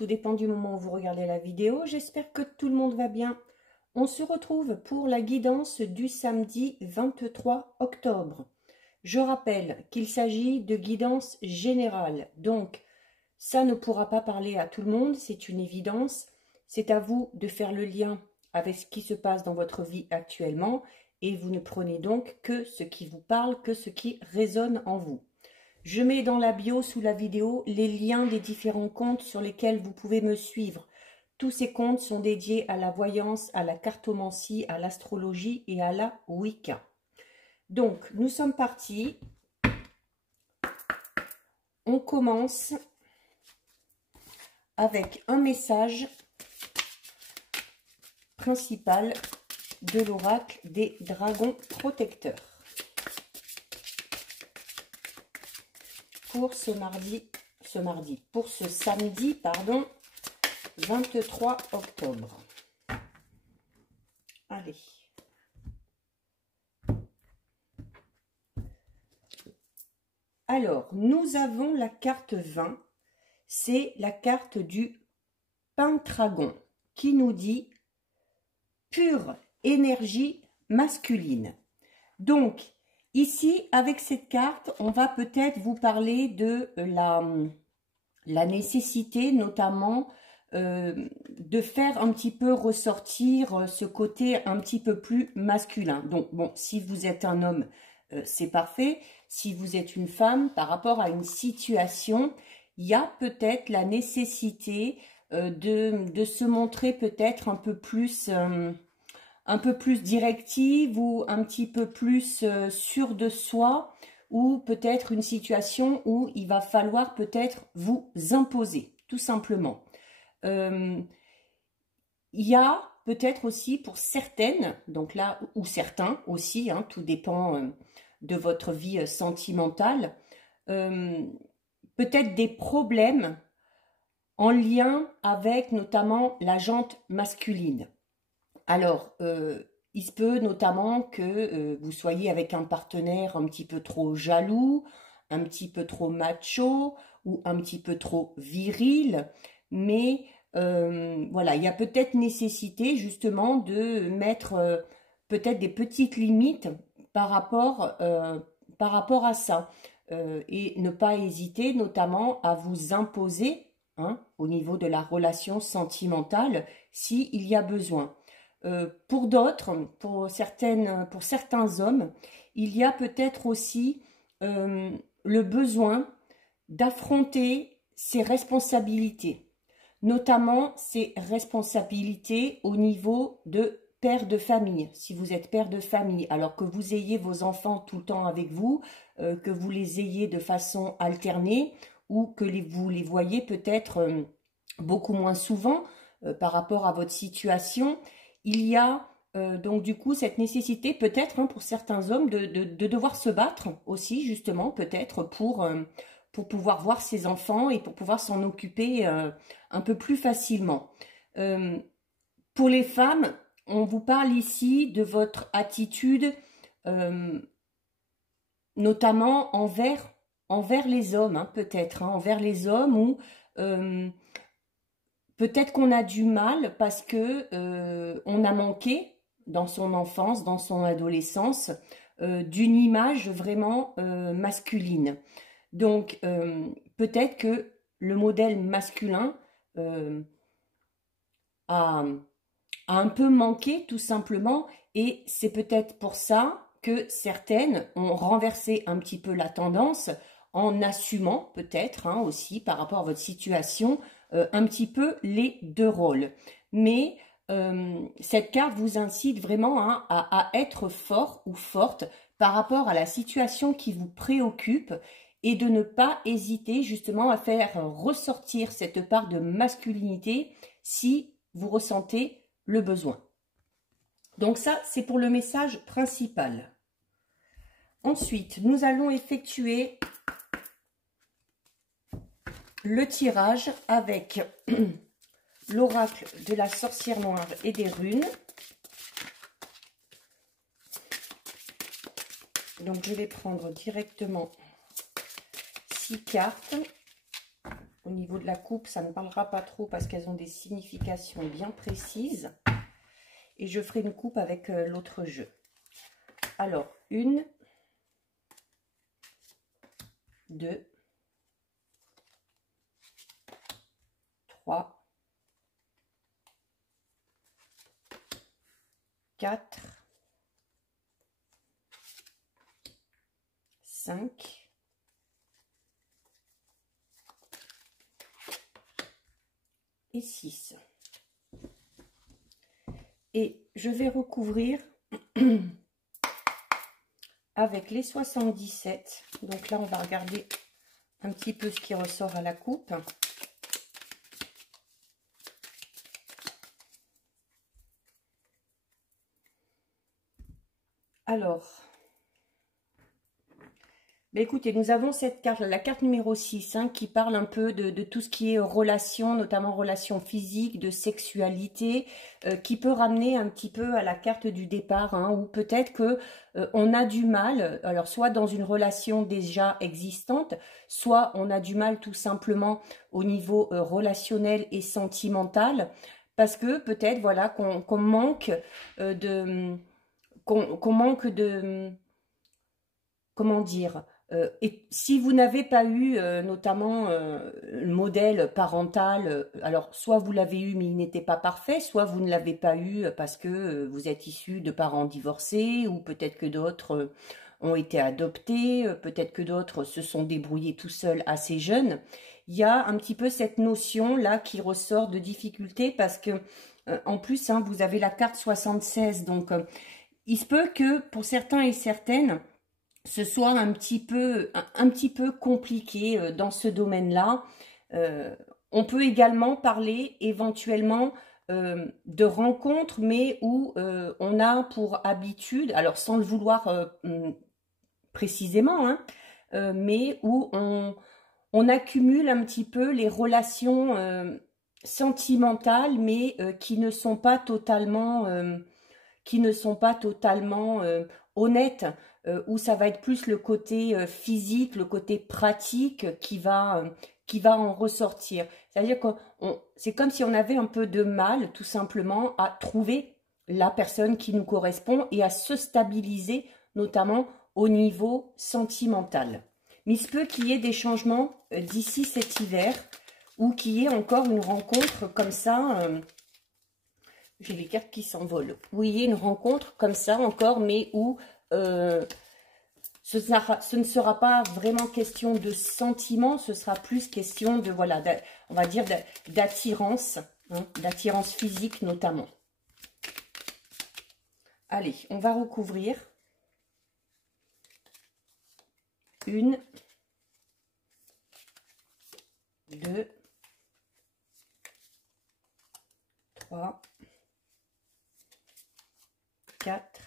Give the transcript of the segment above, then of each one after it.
tout dépend du moment où vous regardez la vidéo. J'espère que tout le monde va bien. On se retrouve pour la guidance du samedi 23 octobre. Je rappelle qu'il s'agit de guidance générale, donc ça ne pourra pas parler à tout le monde, c'est une évidence. C'est à vous de faire le lien avec ce qui se passe dans votre vie actuellement et vous ne prenez donc que ce qui vous parle, que ce qui résonne en vous. Je mets dans la bio sous la vidéo les liens des différents comptes sur lesquels vous pouvez me suivre. Tous ces comptes sont dédiés à la voyance, à la cartomancie, à l'astrologie et à la Wicca. Donc, nous sommes partis. On commence avec un message principal de l'oracle des dragons protecteurs. Pour ce samedi, pardon, 23 octobre. Allez. Alors, nous avons la carte 20. C'est la carte du Pentagon qui nous dit pure énergie masculine. Donc, ici, avec cette carte, on va peut-être vous parler de la nécessité, notamment, de faire un petit peu ressortir ce côté un petit peu plus masculin. Donc, bon, si vous êtes un homme, c'est parfait. Si vous êtes une femme, par rapport à une situation, il y a peut-être la nécessité de se montrer peut-être un peu plus directive ou un petit peu plus sûr de soi, ou peut-être une situation où il va falloir peut-être vous imposer, tout simplement. Il y a peut-être aussi pour certaines, donc là, ou certains aussi, hein, tout dépend de votre vie sentimentale, peut-être des problèmes en lien avec notamment la jante masculine. Alors, il se peut notamment que vous soyez avec un partenaire un petit peu trop jaloux, un petit peu trop macho ou un petit peu trop viril, mais voilà, il y a peut-être nécessité justement de mettre peut-être des petites limites par rapport à ça. Et ne pas hésiter notamment à vous imposer, hein, au niveau de la relation sentimentale s'il y a besoin. Pour d'autres, pour certains hommes, il y a peut-être aussi le besoin d'affronter ses responsabilités, notamment ses responsabilités au niveau de père de famille. Si vous êtes père de famille, alors que vous ayez vos enfants tout le temps avec vous, que vous les ayez de façon alternée, ou que vous les voyez peut-être beaucoup moins souvent par rapport à votre situation, il y a donc du coup cette nécessité peut-être, hein, pour certains hommes de devoir se battre aussi, justement, peut-être pour pouvoir voir ses enfants et pour pouvoir s'en occuper un peu plus facilement. Pour les femmes, on vous parle ici de votre attitude notamment envers les hommes, hein, peut-être, hein, envers les hommes, ou peut-être qu'on a du mal parce que on a manqué dans son enfance, dans son adolescence, d'une image vraiment masculine. Donc, peut-être que le modèle masculin a un peu manqué, tout simplement, et c'est peut-être pour ça que certaines ont renversé un petit peu la tendance en assumant peut-être, hein, aussi par rapport à votre situation, un petit peu les deux rôles. Mais cette carte vous incite vraiment, hein, à être fort ou forte par rapport à la situation qui vous préoccupe et de ne pas hésiter justement à faire ressortir cette part de masculinité si vous ressentez le besoin. Donc ça, c'est pour le message principal. Ensuite, nous allons effectuer le tirage avec l'oracle de la sorcière noire et des runes. Donc, je vais prendre directement 6 cartes. Au niveau de la coupe, ça ne parlera pas trop parce qu'elles ont des significations bien précises. Et je ferai une coupe avec l'autre jeu. Alors, 1, 2, 3, 4, 5, et 6. Et je vais recouvrir avec les 77. Donc là, on va regarder un petit peu ce qui ressort à la coupe. Alors, ben écoutez, nous avons cette carte, la carte numéro 6, hein, qui parle un peu de tout ce qui est relations, notamment relations physiques, de sexualité, qui peut ramener un petit peu à la carte du départ, hein, où peut-être que on a du mal, alors soit dans une relation déjà existante, soit on a du mal tout simplement au niveau relationnel et sentimental, parce que peut-être voilà qu'on manque qu'on manque de, comment dire, et si vous n'avez pas eu notamment le modèle parental, alors soit vous l'avez eu mais il n'était pas parfait, soit vous ne l'avez pas eu parce que vous êtes issu de parents divorcés, ou peut-être que d'autres ont été adoptés, peut-être que d'autres se sont débrouillés tout seuls assez jeunes. Il y a un petit peu cette notion là qui ressort de difficulté parce que en plus, hein, vous avez la carte 76, donc il se peut que pour certains et certaines, ce soit un petit peu compliqué dans ce domaine-là. On peut également parler éventuellement de rencontres, mais où on a pour habitude, alors sans le vouloir précisément, hein, mais où on accumule un petit peu les relations sentimentales, mais qui ne sont pas totalement honnêtes, où ça va être plus le côté physique, le côté pratique qui va en ressortir. C'est-à-dire que c'est comme si on avait un peu de mal, tout simplement, à trouver la personne qui nous correspond et à se stabiliser, notamment au niveau sentimental. Mais il se peut qu'il y ait des changements d'ici cet hiver, ou qu'il y ait encore une rencontre comme ça. J'ai les cartes qui s'envolent. Où il y ait une rencontre comme ça encore, mais où ce ne sera pas vraiment question de sentiment, ce sera plus question de, voilà, on va dire d'attirance, hein, d'attirance physique notamment. Allez, on va recouvrir. 1, 2, 3, 4,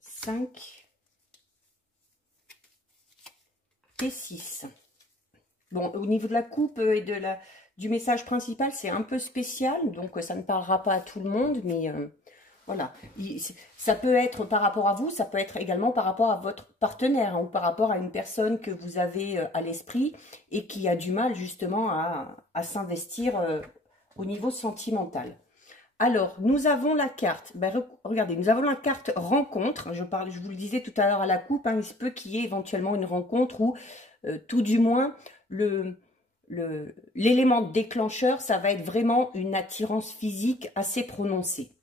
5 et 6. Bon, au niveau de la coupe et du message principal, c'est un peu spécial, donc ça ne parlera pas à tout le monde, mais voilà. Ça peut être par rapport à vous, ça peut être également par rapport à votre partenaire, hein, ou par rapport à une personne que vous avez à l'esprit et qui a du mal justement à s'investir au niveau sentimental. Alors, nous avons la carte, ben, regardez, nous avons la carte rencontre. Je vous le disais tout à l'heure à la coupe, hein, il se peut qu'il y ait éventuellement une rencontre où, tout du moins, l'élément déclencheur, ça va être vraiment une attirance physique assez prononcée.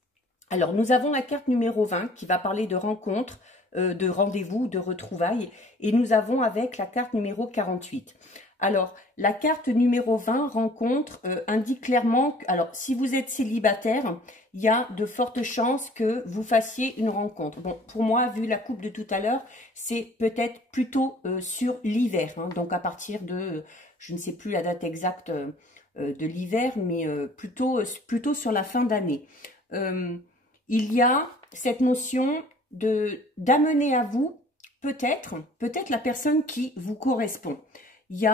Alors, nous avons la carte numéro 20 qui va parler de rencontre, de rendez-vous, de retrouvailles. Et nous avons avec la carte numéro 48. Alors, la carte numéro 20, rencontre, indique clairement, alors si vous êtes célibataire, il y a de fortes chances que vous fassiez une rencontre. Bon, pour moi, vu la coupe de tout à l'heure, c'est peut-être plutôt sur l'hiver, hein, donc à partir de, je ne sais plus la date exacte de l'hiver, mais plutôt sur la fin d'année. Il y a cette notion d'amener à vous peut-être la personne qui vous correspond. Il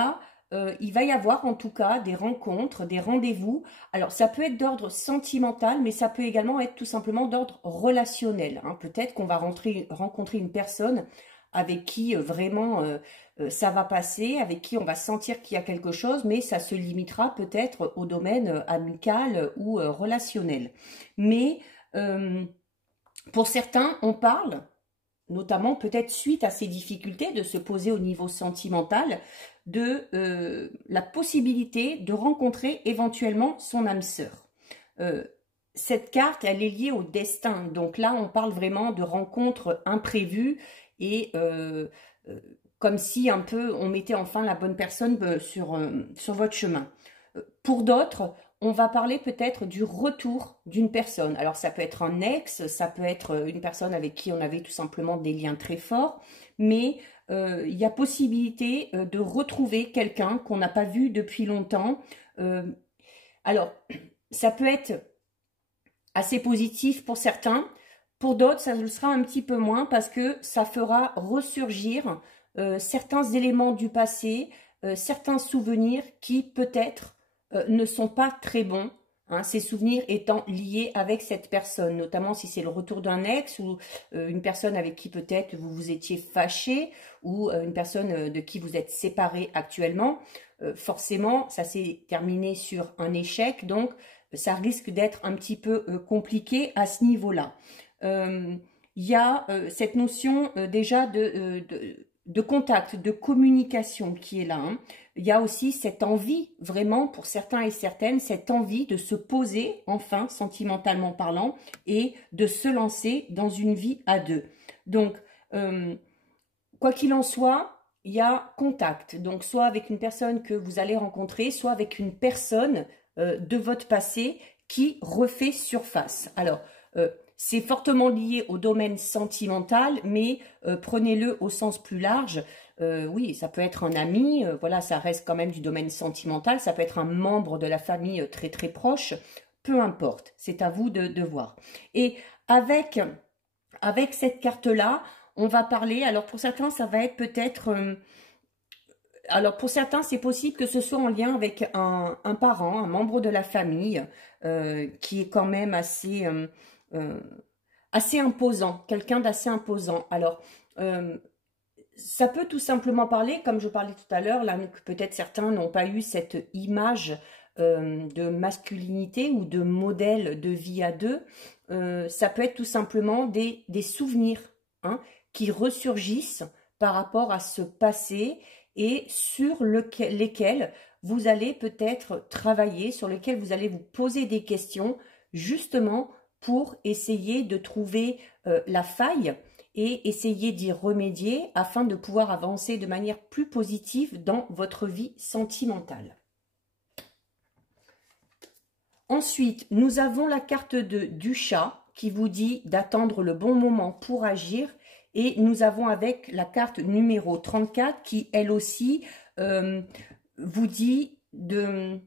va y avoir en tout cas des rencontres, des rendez-vous. Alors ça peut être d'ordre sentimental, mais ça peut également être tout simplement d'ordre relationnel, hein. Peut-être qu'on va rencontrer une personne avec qui vraiment ça va passer, avec qui on va sentir qu'il y a quelque chose, mais ça se limitera peut-être au domaine amical ou relationnel. Mais pour certains, on parle, notamment peut-être suite à ces difficultés de se poser au niveau sentimental, de la possibilité de rencontrer éventuellement son âme sœur. Cette carte, elle est liée au destin. Donc là, on parle vraiment de rencontres imprévues et comme si un peu on mettait enfin la bonne personne sur votre chemin. Pour d'autres, on va parler peut-être du retour d'une personne. Alors ça peut être un ex, ça peut être une personne avec qui on avait tout simplement des liens très forts, mais il y a possibilité de retrouver quelqu'un qu'on n'a pas vu depuis longtemps. Alors, ça peut être assez positif pour certains, pour d'autres ça le sera un petit peu moins parce que ça fera ressurgir certains éléments du passé, certains souvenirs qui peut-être ne sont pas très bons, hein, ces souvenirs étant liés avec cette personne, notamment si c'est le retour d'un ex ou une personne avec qui peut-être vous vous étiez fâché ou une personne de qui vous êtes séparé actuellement. Forcément, ça s'est terminé sur un échec, donc ça risque d'être un petit peu compliqué à ce niveau-là. Il y a cette notion déjà de contact, de communication qui est là. Hein. Il y a aussi cette envie, vraiment, pour certains et certaines, cette envie de se poser, enfin, sentimentalement parlant, et de se lancer dans une vie à deux. Donc, quoi qu'il en soit, il y a contact. Donc, soit avec une personne que vous allez rencontrer, soit avec une personne de votre passé qui refait surface. Alors, c'est fortement lié au domaine sentimental, mais prenez-le au sens plus large. Oui, ça peut être un ami, voilà, ça reste quand même du domaine sentimental, ça peut être un membre de la famille très très proche, peu importe, c'est à vous de voir. Et avec cette carte-là, on va parler, alors pour certains, ça va être peut-être... alors pour certains, c'est possible que ce soit en lien avec un parent, un membre de la famille, qui est quand même assez imposant, quelqu'un d'assez imposant. Alors, ça peut tout simplement parler, comme je parlais tout à l'heure, là, peut-être certains n'ont pas eu cette image de masculinité ou de modèle de vie à deux. Ça peut être tout simplement des souvenirs, hein, qui ressurgissent par rapport à ce passé et sur lesquels vous allez peut-être travailler, sur lesquels vous allez vous poser des questions, justement pour essayer de trouver la faille et essayer d'y remédier afin de pouvoir avancer de manière plus positive dans votre vie sentimentale. Ensuite, nous avons la carte du chat qui vous dit d'attendre le bon moment pour agir. Et nous avons avec la carte numéro 34 qui, elle aussi, vous dit de...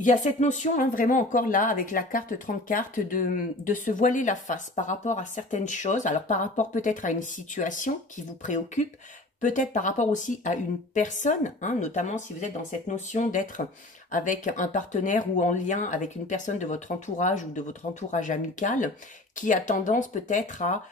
Il y a cette notion, hein, vraiment encore là, avec la carte 34, de se voiler la face par rapport à certaines choses. Alors, par rapport peut-être à une situation qui vous préoccupe, peut-être par rapport aussi à une personne, hein, notamment si vous êtes dans cette notion d'être avec un partenaire ou en lien avec une personne de votre entourage ou de votre entourage amical, qui a tendance peut-être à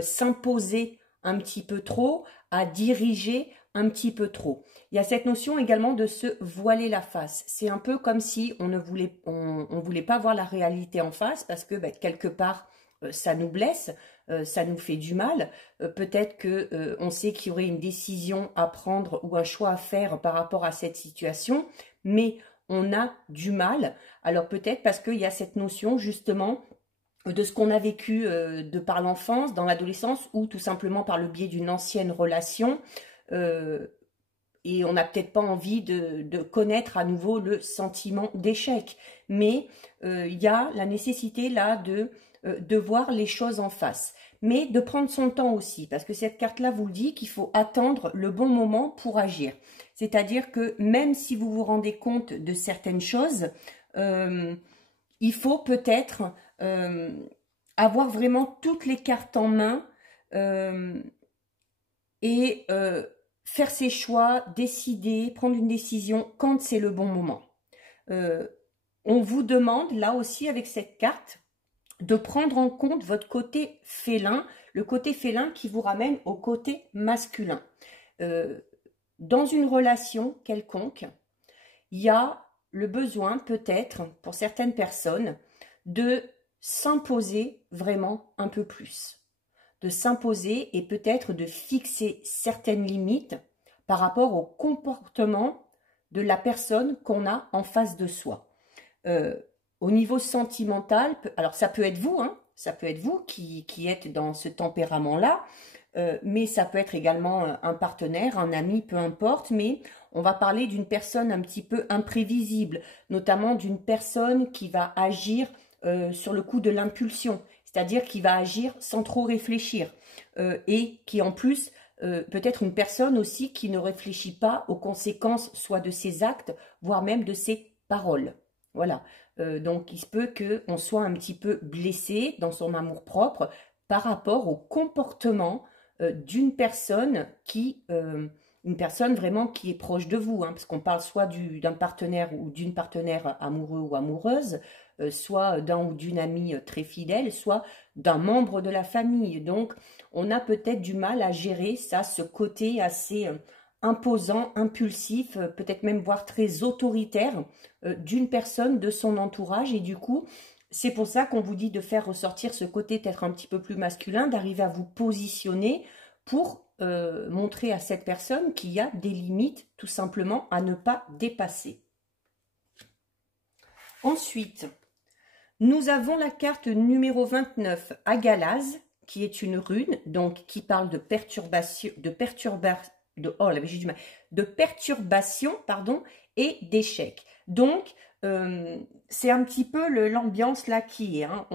s'imposer un petit peu trop, à diriger un petit peu trop. Il y a cette notion également de se voiler la face. C'est un peu comme si on ne voulait, on voulait pas voir la réalité en face parce que quelque part ça nous blesse, ça nous fait du mal. Peut-être que on sait qu'il y aurait une décision à prendre ou un choix à faire par rapport à cette situation, mais on a du mal. Alors peut-être parce qu'il y a cette notion justement de ce qu'on a vécu de par l'enfance, dans l'adolescence, ou tout simplement par le biais d'une ancienne relation. Et on n'a peut-être pas envie de connaître à nouveau le sentiment d'échec. Mais il y a la nécessité là de voir les choses en face. Mais de prendre son temps aussi, parce que cette carte-là vous dit qu'il faut attendre le bon moment pour agir. C'est-à-dire que même si vous vous rendez compte de certaines choses, il faut peut-être avoir vraiment toutes les cartes en main et faire ses choix, décider, prendre une décision quand c'est le bon moment. On vous demande, là aussi avec cette carte, de prendre en compte votre côté félin, le côté félin qui vous ramène au côté masculin. Dans une relation quelconque, il y a le besoin peut-être pour certaines personnes de s'imposer vraiment un peu plus, de s'imposer et peut-être de fixer certaines limites par rapport au comportement de la personne qu'on a en face de soi. Au niveau sentimental, alors ça peut être vous, hein, ça peut être vous qui êtes dans ce tempérament-là, mais ça peut être également un partenaire, un ami, peu importe, mais on va parler d'une personne un petit peu imprévisible, notamment d'une personne qui va agir sur le coup de l'impulsion, c'est-à-dire qui va agir sans trop réfléchir, et qui en plus peut être une personne aussi qui ne réfléchit pas aux conséquences soit de ses actes, voire même de ses paroles. Voilà, donc il se peut qu'on soit un petit peu blessé dans son amour-propre par rapport au comportement d'une personne une personne vraiment qui est proche de vous, hein, parce qu'on parle soit d'un partenaire ou d'une partenaire amoureux ou amoureuse, soit d'un ou d'une amie très fidèle, soit d'un membre de la famille. Donc, on a peut-être du mal à gérer ça, ce côté assez imposant, impulsif, peut-être même voire très autoritaire d'une personne de son entourage. Et du coup, c'est pour ça qu'on vous dit de faire ressortir ce côté peut-être un petit peu plus masculin, d'arriver à vous positionner pour montrer à cette personne qu'il y a des limites tout simplement à ne pas dépasser. Ensuite, nous avons la carte numéro 29, Agalaz, qui est une rune, donc qui parle de perturbation, pardon, et d'échec. Donc, c'est un petit peu l'ambiance là qui est. Hein.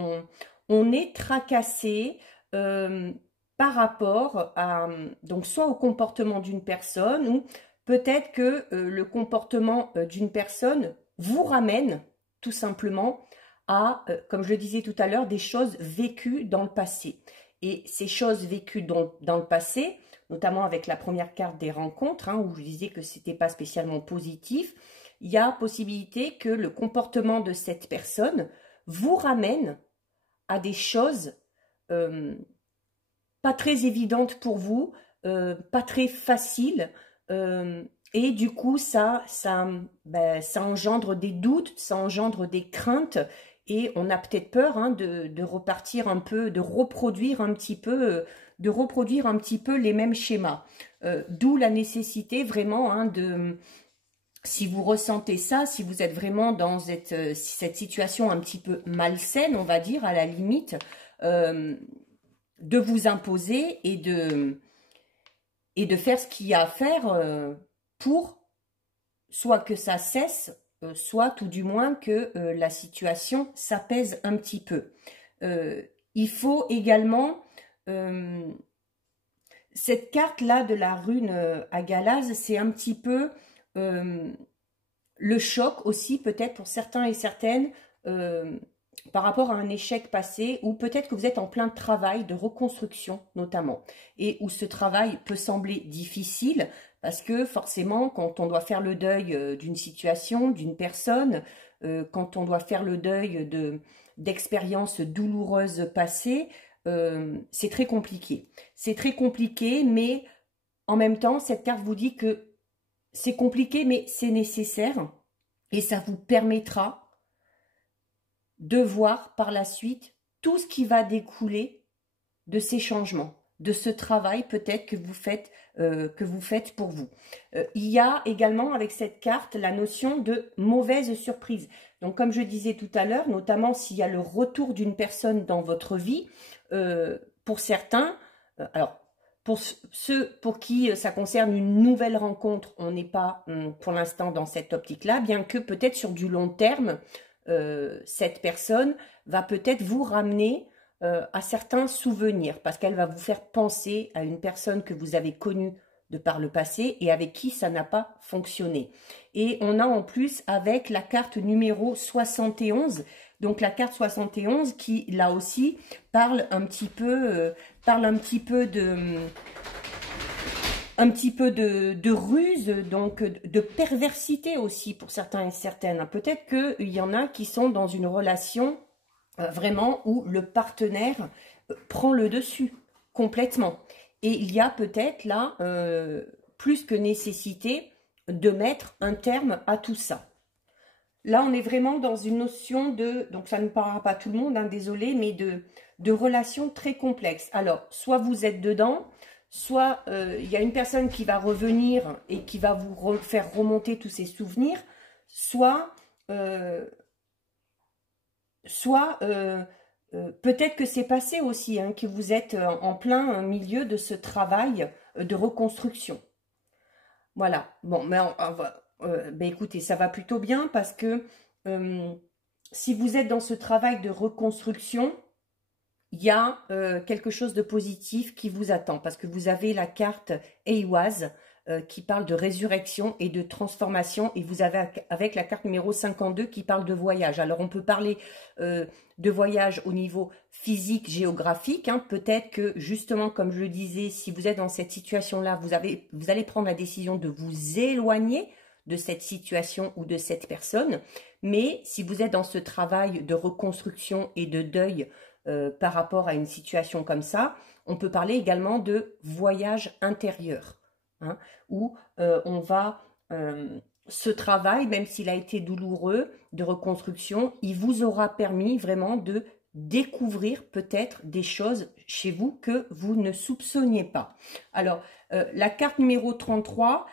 On est tracassé par rapport à, donc soit au comportement d'une personne, ou peut-être que le comportement d'une personne vous ramène tout simplement à, comme je le disais tout à l'heure, des choses vécues dans le passé. Et ces choses vécues dans le passé, notamment avec la première carte des rencontres, hein, où je disais que c'était pas spécialement positif, il y a possibilité que le comportement de cette personne vous ramène à des choses pas très évidentes pour vous, pas très faciles, et du coup ça engendre des doutes, ça engendre des craintes, et on a peut-être peur hein, de repartir un peu, de reproduire un petit peu les mêmes schémas. D'où la nécessité vraiment hein, si vous ressentez ça, si vous êtes vraiment dans cette situation un petit peu malsaine, on va dire, à la limite, de vous imposer et de faire ce qu'il y a à faire pour soit que ça cesse, soit tout du moins que la situation s'apaise un petit peu. Il faut également... cette carte-là de la rune Agalaz, c'est un petit peu le choc aussi, peut-être pour certains et certaines, par rapport à un échec passé, ou peut-être que vous êtes en plein travail de reconstruction notamment, et où ce travail peut sembler difficile, parce que forcément, quand on doit faire le deuil d'une situation, d'une personne, quand on doit faire le deuil d'expériences douloureuses passées, c'est très compliqué. C'est très compliqué, mais en même temps, cette carte vous dit que c'est compliqué, mais c'est nécessaire, et ça vous permettra de voir par la suite tout ce qui va découler de ces changements, de ce travail peut-être que vous faites pour vous. Il y a également avec cette carte la notion de mauvaise surprise. Donc comme je disais tout à l'heure, notamment s'il y a le retour d'une personne dans votre vie, pour certains, alors pour ceux pour qui ça concerne une nouvelle rencontre, on n'est pas pour l'instant dans cette optique-là, bien que peut-être sur du long terme, cette personne va peut-être vous ramener à certains souvenirs, parce qu'elle va vous faire penser à une personne que vous avez connue de par le passé et avec qui ça n'a pas fonctionné. Et on a en plus avec la carte numéro 71, donc la carte 71 qui là aussi parle un petit peu de ruse, donc de perversité aussi pour certains et certaines. Peut-être qu'il y en a qui sont dans une relation vraiment où le partenaire prend le dessus complètement. Et il y a peut-être là plus que nécessité de mettre un terme à tout ça. Là, on est vraiment dans une notion de, donc ça ne parlera pas à tout le monde, hein, désolé, mais de relations très complexes. Alors, soit vous êtes dedans, soit il y a une personne qui va revenir et qui va vous faire remonter tous ses souvenirs, soit, peut-être que c'est passé aussi, hein, que vous êtes en plein milieu de ce travail de reconstruction. Voilà. Bon, mais ben écoutez, ça va plutôt bien parce que euh, si vous êtes dans ce travail de reconstruction, il y a quelque chose de positif qui vous attend parce que vous avez la carte Eiwaz qui parle de résurrection et de transformation et vous avez avec la carte numéro 52 qui parle de voyage. Alors on peut parler de voyage au niveau physique, géographique. Hein. Peut-être que justement, comme je le disais, si vous êtes dans cette situation-là, vous allez prendre la décision de vous éloigner de cette situation ou de cette personne. Mais si vous êtes dans ce travail de reconstruction et de deuil, par rapport à une situation comme ça, on peut parler également de voyage intérieur, hein, où on va, ce travail, même s'il a été douloureux, de reconstruction, il vous aura permis vraiment de découvrir peut-être des choses chez vous que vous ne soupçonniez pas. Alors, la carte numéro 33,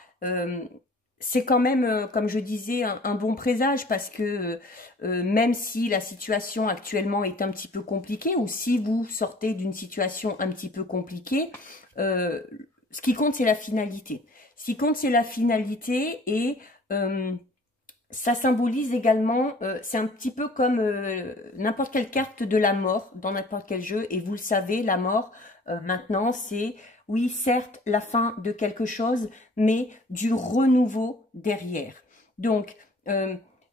c'est quand même, comme je disais, un bon présage parce que même si la situation actuellement est un petit peu compliquée ou si vous sortez d'une situation un petit peu compliquée, ce qui compte, c'est la finalité. Ce qui compte, c'est la finalité et ça symbolise également, c'est un petit peu comme n'importe quelle carte de la mort dans n'importe quel jeu et vous le savez, la mort, maintenant, c'est... Oui, certes, la fin de quelque chose, mais du renouveau derrière. Donc,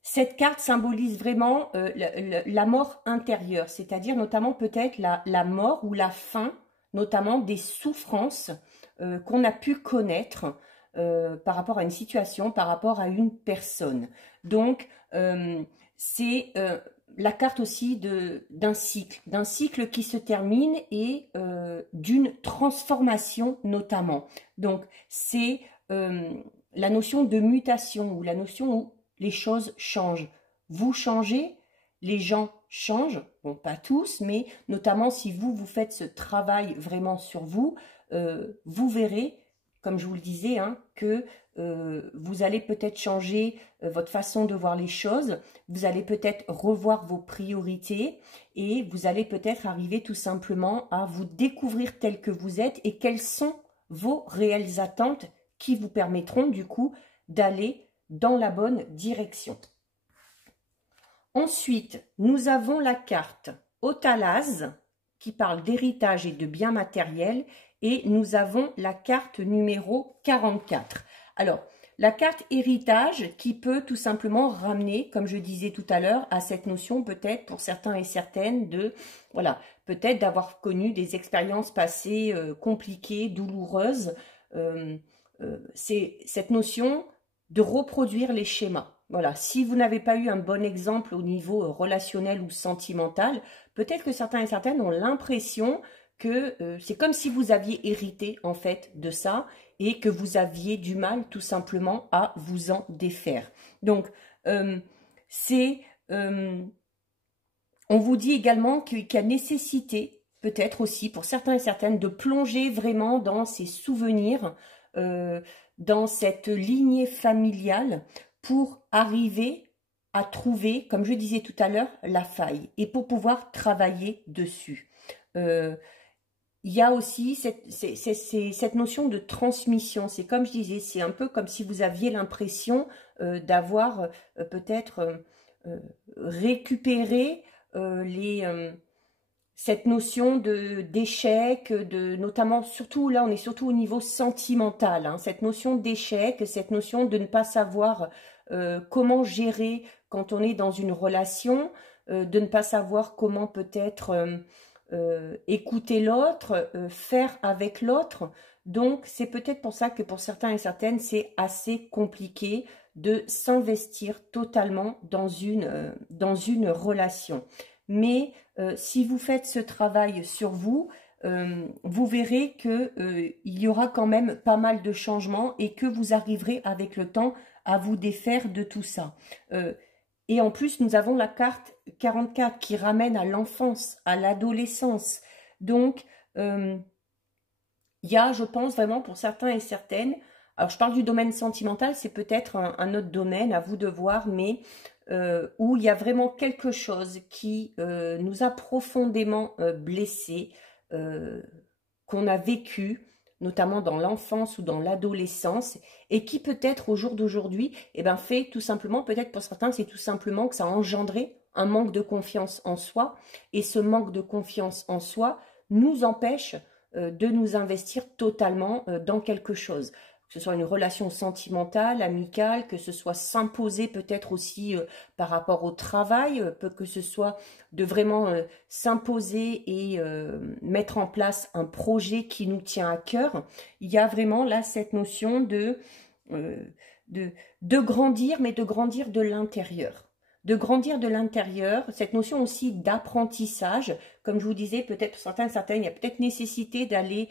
cette carte symbolise vraiment la mort intérieure, c'est-à-dire notamment peut-être la mort ou la fin, notamment des souffrances qu'on a pu connaître par rapport à une situation, par rapport à une personne. Donc, c'est la carte aussi d'un cycle qui se termine et d'une transformation notamment. Donc, c'est la notion de mutation ou la notion où les choses changent. Vous changez, les gens changent, bon pas tous, mais notamment si vous faites ce travail vraiment sur vous, vous verrez, comme je vous le disais, hein, que vous allez peut-être changer votre façon de voir les choses, vous allez peut-être revoir vos priorités et vous allez peut-être arriver tout simplement à vous découvrir tel que vous êtes et quelles sont vos réelles attentes qui vous permettront du coup d'aller dans la bonne direction. Ensuite, nous avons la carte Otalaz qui parle d'héritage et de biens matériels et nous avons la carte numéro 44. Alors, la carte héritage qui peut tout simplement ramener, comme je disais tout à l'heure, à cette notion peut-être pour certains et certaines de, voilà, peut-être d'avoir connu des expériences passées compliquées, douloureuses. C'est cette notion de reproduire les schémas. Voilà, si vous n'avez pas eu un bon exemple au niveau relationnel ou sentimental, peut-être que certains et certaines ont l'impression que c'est comme si vous aviez hérité en fait de ça et que vous aviez du mal tout simplement à vous en défaire. Donc, c'est... on vous dit également qu'il y a nécessité, peut-être aussi pour certains et certaines, de plonger vraiment dans ces souvenirs, dans cette lignée familiale pour arriver à trouver, comme je disais tout à l'heure, la faille et pour pouvoir travailler dessus. Il y a aussi cette notion de transmission. C'est comme je disais, c'est un peu comme si vous aviez l'impression d'avoir peut-être récupéré cette notion d'échec, notamment, surtout là, on est surtout au niveau sentimental, hein, cette notion d'échec, cette notion de ne pas savoir comment gérer quand on est dans une relation, de ne pas savoir comment peut-être écouter l'autre, faire avec l'autre. Donc, c'est peut-être pour ça que pour certains et certaines, c'est assez compliqué de s'investir totalement dans une relation. mais si vous faites ce travail sur vous, vous verrez que il y aura quand même pas mal de changements et que vous arriverez avec le temps à vous défaire de tout ça. Et en plus, nous avons la carte 44 qui ramène à l'enfance, à l'adolescence. Donc, il y a, je pense, vraiment pour certains et certaines, alors je parle du domaine sentimental, c'est peut-être un autre domaine, à vous de voir, mais où il y a vraiment quelque chose qui nous a profondément blessés, qu'on a vécu, notamment dans l'enfance ou dans l'adolescence, et qui peut-être au jour d'aujourd'hui, eh ben, fait tout simplement, peut-être pour certains, c'est tout simplement que ça a engendré un manque de confiance en soi, et ce manque de confiance en soi nous empêche de nous investir totalement dans quelque chose. Que ce soit une relation sentimentale, amicale, que ce soit s'imposer peut-être aussi par rapport au travail, que ce soit de vraiment s'imposer et mettre en place un projet qui nous tient à cœur. Il y a vraiment là cette notion euh, de grandir, mais de grandir de l'intérieur. De grandir de l'intérieur, cette notion aussi d'apprentissage, comme je vous disais, peut-être pour certains et certaines, il y a peut-être nécessité d'aller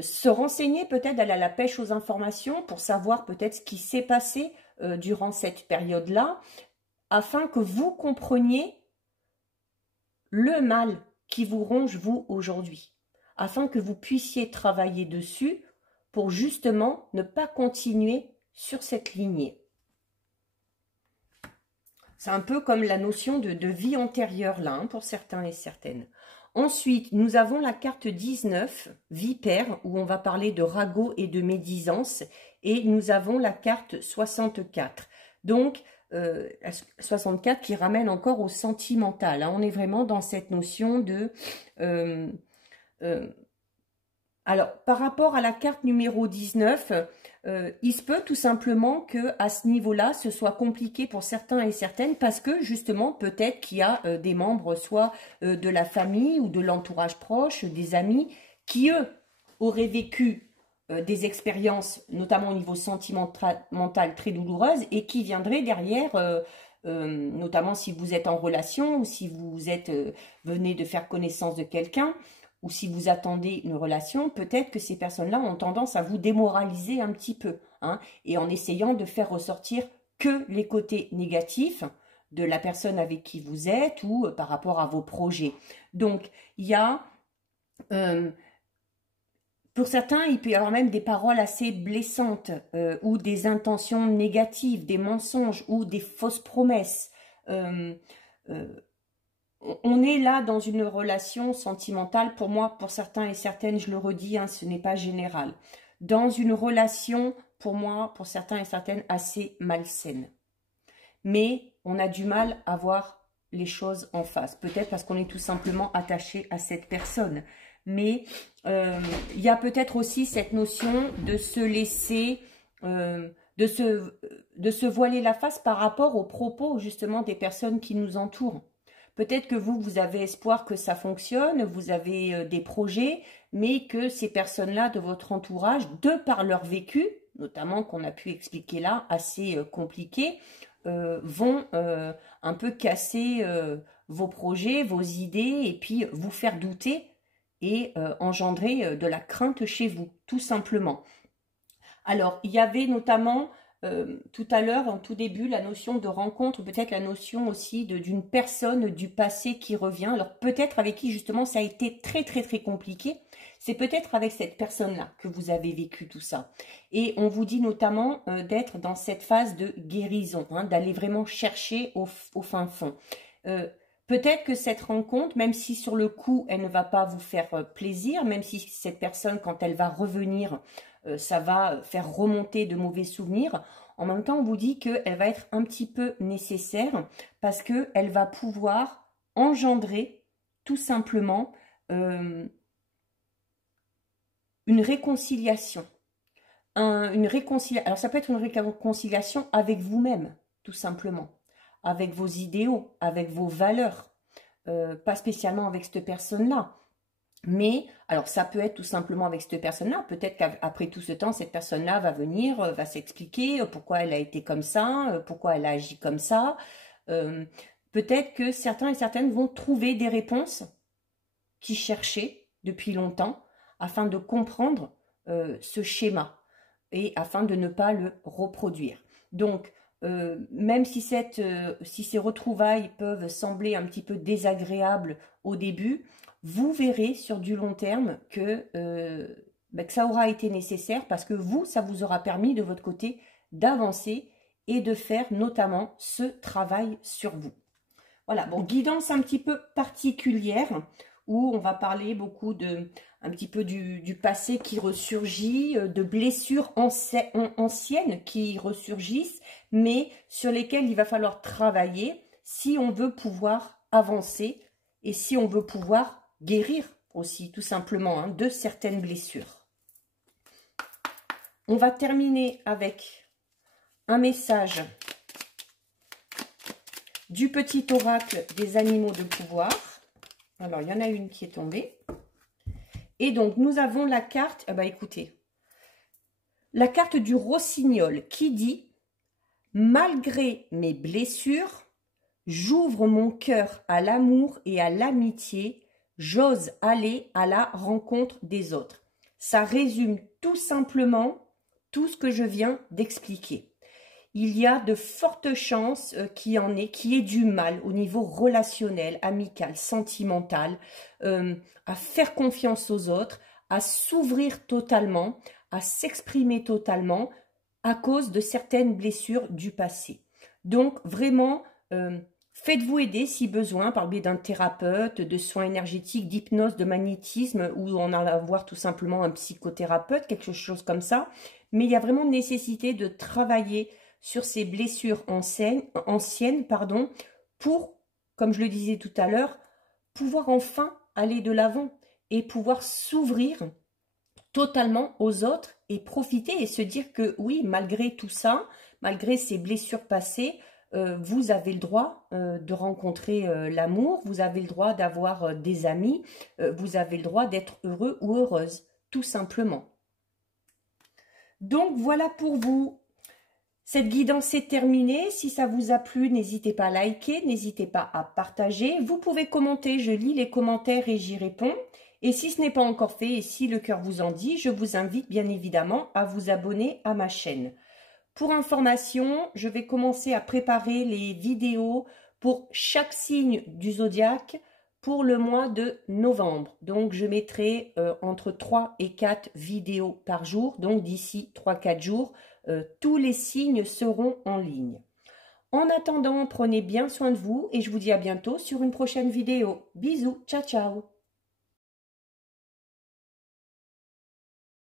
se renseigner, peut-être d'aller à la pêche aux informations pour savoir peut-être ce qui s'est passé durant cette période-là, afin que vous compreniez le mal qui vous ronge vous aujourd'hui, afin que vous puissiez travailler dessus pour justement ne pas continuer sur cette lignée. C'est un peu comme la notion de vie antérieure là, hein, pour certains et certaines. Ensuite, nous avons la carte 19, Vipère, où on va parler de ragot et de médisance. Et nous avons la carte 64. Donc, 64 qui ramène encore au sentimental. Hein. On est vraiment dans cette notion de... alors, par rapport à la carte numéro 19, il se peut tout simplement que à ce niveau-là, ce soit compliqué pour certains et certaines parce que justement, peut-être qu'il y a des membres soit de la famille ou de l'entourage proche, des amis, qui eux auraient vécu des expériences, notamment au niveau sentimental très douloureuses et qui viendraient derrière... notamment si vous êtes en relation ou si vous êtes venez de faire connaissance de quelqu'un, ou si vous attendez une relation, peut-être que ces personnes-là ont tendance à vous démoraliser un petit peu, hein, et en essayant de faire ressortir que les côtés négatifs de la personne avec qui vous êtes ou par rapport à vos projets. Donc, il y a, pour certains, il peut y avoir même des paroles assez blessantes ou des intentions négatives, des mensonges ou des fausses promesses. On est là dans une relation sentimentale, pour moi, pour certains et certaines, je le redis, hein, ce n'est pas général. Dans une relation, pour moi, pour certains et certaines, assez malsaine. Mais on a du mal à voir les choses en face. Peut-être parce qu'on est tout simplement attaché à cette personne. Mais il y a peut-être aussi cette notion de se laisser... de se voiler la face par rapport aux propos, justement, des personnes qui nous entourent. Peut-être que vous avez espoir que ça fonctionne, vous avez des projets, mais que ces personnes-là de votre entourage, de par leur vécu, notamment qu'on a pu expliquer là, assez compliqué, vont un peu casser vos projets, vos idées, et puis vous faire douter et engendrer de la crainte chez vous, tout simplement. Alors, il y avait notamment... tout à l'heure, en tout début, la notion de rencontre, peut-être la notion aussi d'une personne du passé qui revient. Alors peut-être avec qui justement ça a été très très très compliqué. C'est peut-être avec cette personne-là que vous avez vécu tout ça. Et on vous dit notamment d'être dans cette phase de guérison, hein, d'aller vraiment chercher au fin fond. Peut-être que cette rencontre, même si sur le coup elle ne va pas vous faire plaisir, même si cette personne quand elle va revenir... ça va faire remonter de mauvais souvenirs. En même temps, on vous dit qu'elle va être un petit peu nécessaire parce qu'elle va pouvoir engendrer tout simplement une réconciliation. Alors, ça peut être une réconciliation avec vous-même, tout simplement, avec vos idéaux, avec vos valeurs, pas spécialement avec cette personne-là. Mais, alors ça peut être tout simplement avec cette personne-là, peut-être qu'après tout ce temps, cette personne-là va venir, va s'expliquer pourquoi elle a été comme ça, pourquoi elle a agi comme ça. Peut-être que certains et certaines vont trouver des réponses qu'ils cherchaient depuis longtemps afin de comprendre ce schéma et afin de ne pas le reproduire. Donc, même si ces retrouvailles peuvent sembler un petit peu désagréables au début, vous verrez sur du long terme que ça aura été nécessaire parce que vous, ça vous aura permis de votre côté d'avancer et de faire notamment ce travail sur vous. Voilà, bon, guidance un petit peu particulière où on va parler beaucoup un petit peu du passé qui ressurgit, de blessures anciennes qui ressurgissent, mais sur lesquelles il va falloir travailler si on veut pouvoir avancer et si on veut pouvoir guérir aussi, tout simplement, de certaines blessures. On va terminer avec un message du petit oracle des animaux de pouvoir. Alors, il y en a une qui est tombée. Et donc, nous avons la carte, écoutez, la carte du rossignol qui dit « Malgré mes blessures, j'ouvre mon cœur à l'amour et à l'amitié, j'ose aller à la rencontre des autres. » Ça résume tout simplement tout ce que je viens d'expliquer. Il y a de fortes chances qu'il y ait du mal au niveau relationnel, amical, sentimental, à faire confiance aux autres, à s'ouvrir totalement, à s'exprimer totalement à cause de certaines blessures du passé. Donc vraiment, faites-vous aider si besoin par le biais d'un thérapeute, de soins énergétiques, d'hypnose, de magnétisme ou en avoir tout simplement un psychothérapeute, quelque chose comme ça. Mais il y a vraiment nécessité de travailler sur ces blessures anciennes, pour, comme je le disais tout à l'heure, pouvoir enfin aller de l'avant et pouvoir s'ouvrir totalement aux autres et profiter et se dire que oui, malgré tout ça, malgré ces blessures passées, vous avez le droit de rencontrer l'amour, vous avez le droit d'avoir des amis, vous avez le droit d'être heureux ou heureuse, tout simplement. Donc voilà pour vous. Cette guidance est terminée. Si ça vous a plu, n'hésitez pas à liker, n'hésitez pas à partager. Vous pouvez commenter, je lis les commentaires et j'y réponds. Et si ce n'est pas encore fait et si le cœur vous en dit, je vous invite bien évidemment à vous abonner à ma chaîne. Pour information, je vais commencer à préparer les vidéos pour chaque signe du zodiaque pour le mois de novembre. Donc, je mettrai entre 3 et 4 vidéos par jour. Donc, d'ici 3-4 jours, tous les signes seront en ligne. En attendant, prenez bien soin de vous et je vous dis à bientôt sur une prochaine vidéo. Bisous, ciao ciao.